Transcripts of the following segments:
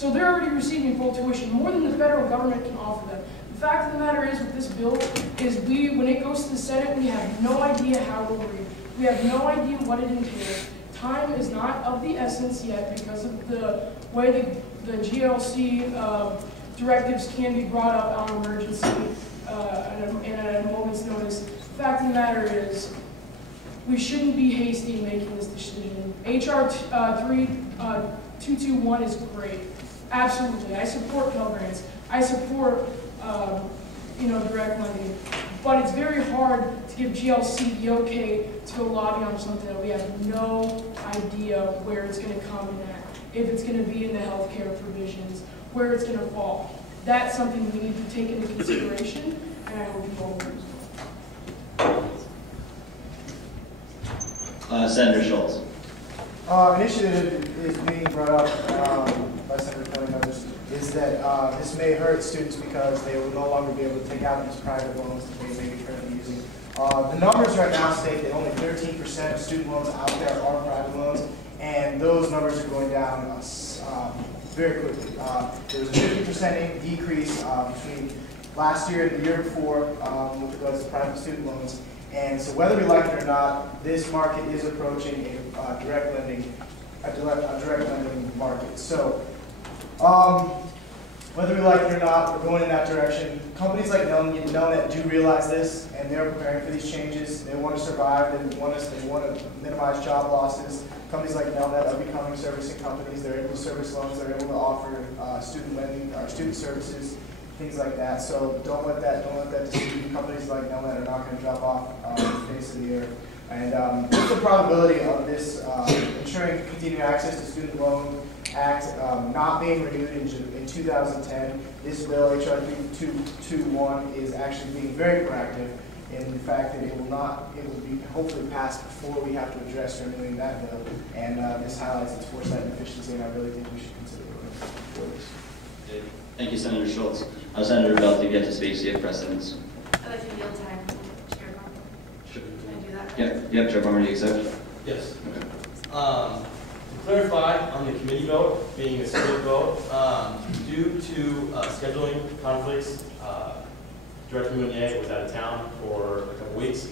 So they're already receiving full tuition, more than the federal government can offer them. The fact of the matter is with this bill is when it goes to the Senate, we have no idea how it will read. We have no idea what it entails. Time is not of the essence yet because of the way the GLC directives can be brought up on emergency and at a moment's notice. The fact of the matter is we shouldn't be hasty in making this decision. HR 221 is great. Absolutely. I support Pell Grants. I support direct lending. But it's very hard to give GLC the okay to go lobby on something that we have no idea where it's going to come in at, if it's going to be in the healthcare provisions, where it's going to fall. That's something we need to take into consideration, and I hope you all will as well. Senator Schultz. Initiative is being brought up by Senator Kelly members is that this may hurt students because they will no longer be able to take out these private loans that they may be currently using. The numbers right now state that only 13% of student loans out there are private loans, and those numbers are going down very quickly. There was a 50% decrease between last year and the year before with regards to private student loans. And so whether we like it or not, this market is approaching a direct lending market. So whether we like it or not, we're going in that direction. Companies like Nelnet do realize this, and they're preparing for these changes. They want to survive. They want to minimize job losses. Companies like Nelnet are becoming servicing companies. They're able to service loans. They're able to offer student lending, or student services, things like that. So don't let that deceive you. Companies like Nelnet are not going to drop off the face of the earth. And what's the probability of this ensuring continued access to Student Loan Act not being renewed in 2010? This bill, HR 221, is actually being very proactive in the fact that it will be hopefully passed before we have to address renewing that bill. And this highlights its foresight and efficiency, and I really think we should consider voting for this. Thank you, Senator Schultz. Senator Belt, you get to speak, so you have precedence. I'd like to yield time to Chair Barmore. Sure. Can I do that? Yeah, Chair Barmore, do you accept? Yes. Okay. To clarify on the committee vote, being a split vote, due to scheduling conflicts, Director Mounier was out of town for a couple weeks.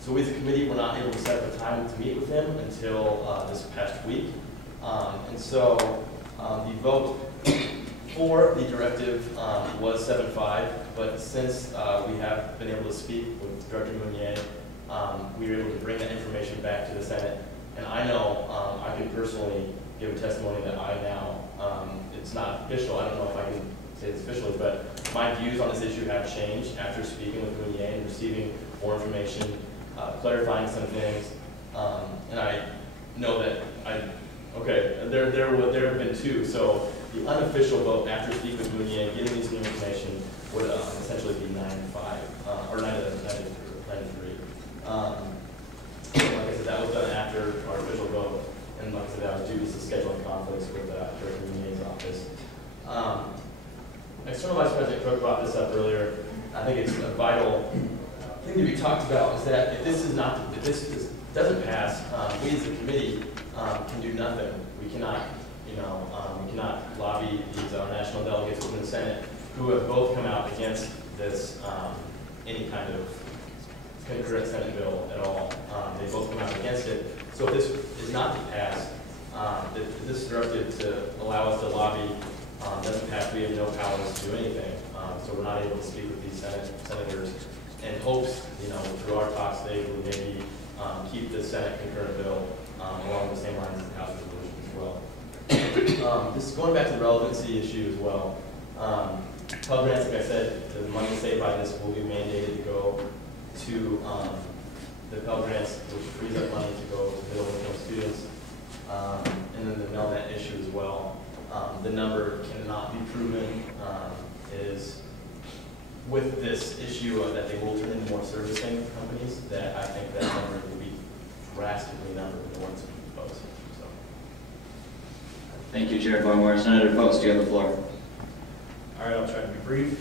So we as a committee were not able to set up a time to meet with him until this past week. And so the vote for the directive was 7-5, but since we have been able to speak with Director Mounier, we were able to bring that information back to the Senate. And I know I can personally give a testimony that I now, it's not official, I don't know if I can say it's officially, but my views on this issue have changed after speaking with Mounier and receiving more information, clarifying some things. And I know that there have been two. So the unofficial vote after speaking with Mounier, getting this new information, would essentially be 9-5, or 9-3. Like I said, that was done after our official vote, and like I said, that was due to scheduling conflicts with Director Mounier's office. External Vice President Cook brought this up earlier. I think it's a vital thing to be talked about is that if this doesn't pass, we as a committee can do nothing. We cannot, we cannot lobby these national delegates within the Senate who have both come out against this any kind of concurrent Senate bill at all. They both come out against it. So if this is not to pass, this directive to allow us to lobby doesn't pass. We have no powers to do anything. So we're not able to speak with these senators in hopes, through our talks today, we maybe keep the Senate concurrent bill along the same lines as the House resolution as well. This is going back to the relevancy issue as well. Pell Grants, like I said, the money saved by this will be mandated to go to the Pell Grants, which frees up money to go to middle-income students, and then the Nelnet issue as well. The number cannot be proven is with this issue that they will turn into more servicing companies, that I think that number will be drastically numbered more than proposed. So. Thank you, Chair Barmore. Senator Post, you have the floor. All right, I'll try to be brief.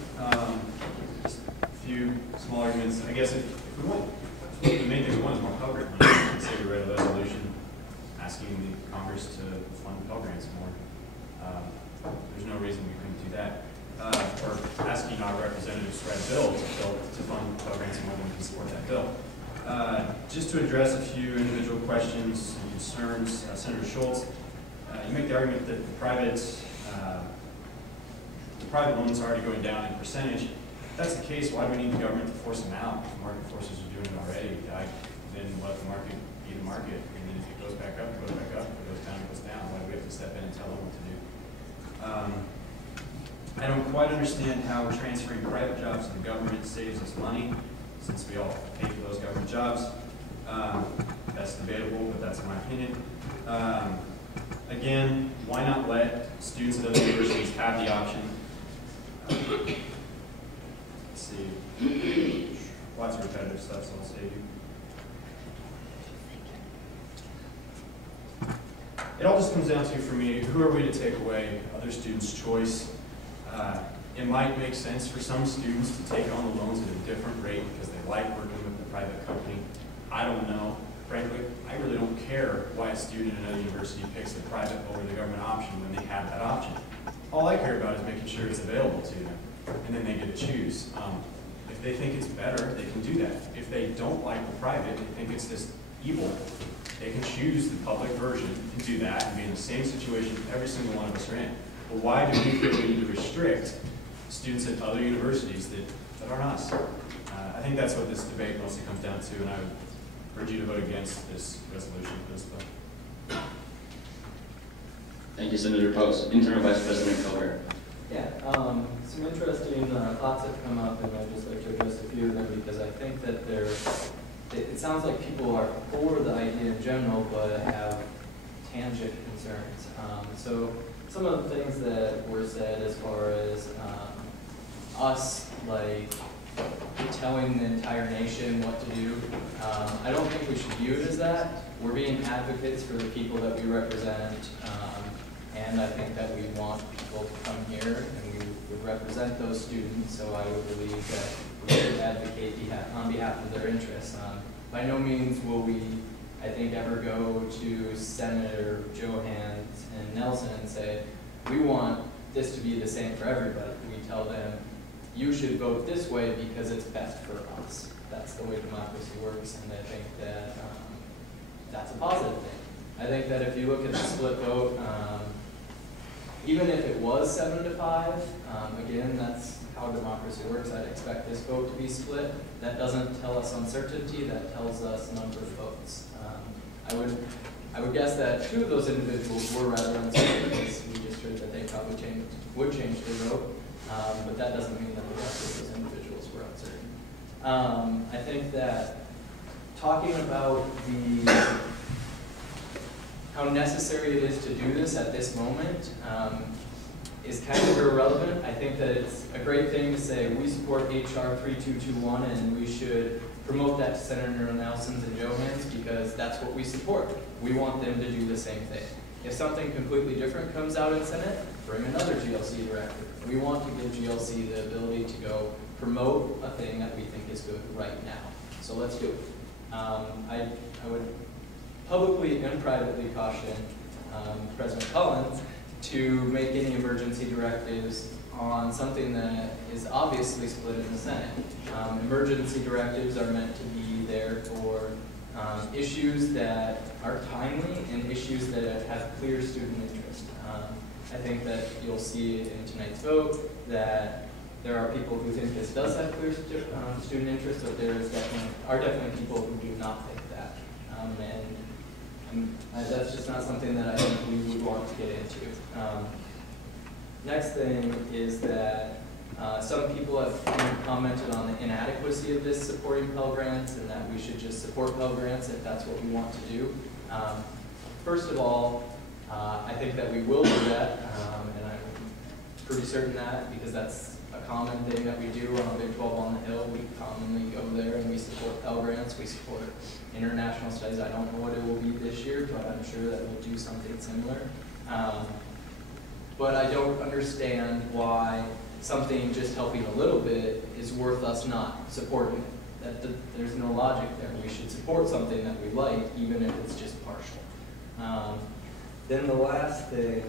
Just a few small arguments. I guess if we want, the main thing we want is more Pell Grant money. I'd say we read a resolution asking the Congress to fund Pell Grants more. reason we couldn't do that. Or asking our representatives to write a bill to fund Pell Grants and whether we can support that bill. Just to address a few individual questions and concerns, Senator Schultz, you make the argument that the private loans are already going down in percentage. If that's the case, why do we need the government to force them out? If the market forces are doing it already, then let the market be the market. And then if it goes back up, it goes back up. If it goes down, it goes down. Why do we have to step in and tell them what to do? I don't quite understand how transferring private jobs to the government saves us money, since we all pay for those government jobs. That's debatable, but that's my opinion. Again, why not let students at other universities have the option? Let's see. Lots of repetitive stuff, so I'll save you. It all just comes down to, for me, who are we to take away other students' choice? It might make sense for some students to take on the loans at a different rate because they like working with the private company. I don't know. Frankly, I really don't care why a student at another university picks the private over the government option when they have that option. All I care about is making sure it's available to them, and then they get to choose. If they think it's better, they can do that. If they don't like the private, they think it's this evil, they can choose the public version and do that and be in the same situation every single one of us are in. But why do we feel we need to restrict students at other universities that aren't us? I think that's what this debate mostly comes down to, and I would urge you to vote against this resolution for this bill. Thank you, Senator Post. Interim Vice President Colbert. Yeah, some interesting thoughts have come up, and I'd just like to address a few of them because I think that it sounds like people are for the idea in general, but have tangent concerns. So some of the things that were said as far as us, like, telling the entire nation what to do, I don't think we should view it as that. We're being advocates for the people that we represent, and I think that we want people to come here and we would represent those students, so I would believe that we should advocate on behalf of their interests. By no means will we, I think, ever go to Senator Johans and Nelson and say, we want this to be the same for everybody. We tell them, you should vote this way because it's best for us. That's the way democracy works, and I think that that's a positive thing. I think that if you look at the split vote, even if it was 7-5, again, that's how democracy works. I'd expect this vote to be split. That doesn't tell us uncertainty, that tells us number of votes. I would guess that 2 of those individuals were rather uncertain because we just heard that they probably would change their vote, but that doesn't mean that the rest of those individuals were uncertain. I think that talking about how necessary it is to do this at this moment is kind of irrelevant. I think that it's a great thing to say we support HR 3221 and we should promote that to Senator Nelson's and Johans because that's what we support. We want them to do the same thing. If something completely different comes out in Senate, bring another GLC directive. We want to give GLC the ability to go promote a thing that we think is good right now. So let's do it. I would publicly and privately caution President Collins to make any emergency directives on something that is obviously split in the Senate. Emergency directives are meant to be there for issues that are timely and issues that have clear student interest. I think that you'll see in tonight's vote that there are people who think this does have clear student interest, but there are definitely people who do not think that. And that's just not something that I think we would want to get into. Next thing is that some people have commented on the inadequacy of this supporting Pell Grants and that we should just support Pell Grants if that's what we want to do. First of all, I think that we will do that, and I'm pretty certain that because that's a common thing that we do on Big 12 on the Hill. We commonly go there and we support Pell Grants, we support international studies. I don't know what it will be this year, but I'm sure that we'll do something similar. But I don't understand why something just helping a little bit is worth us not supporting it. There's no logic there. We should support something that we like, even if it's just partial. Then the last thing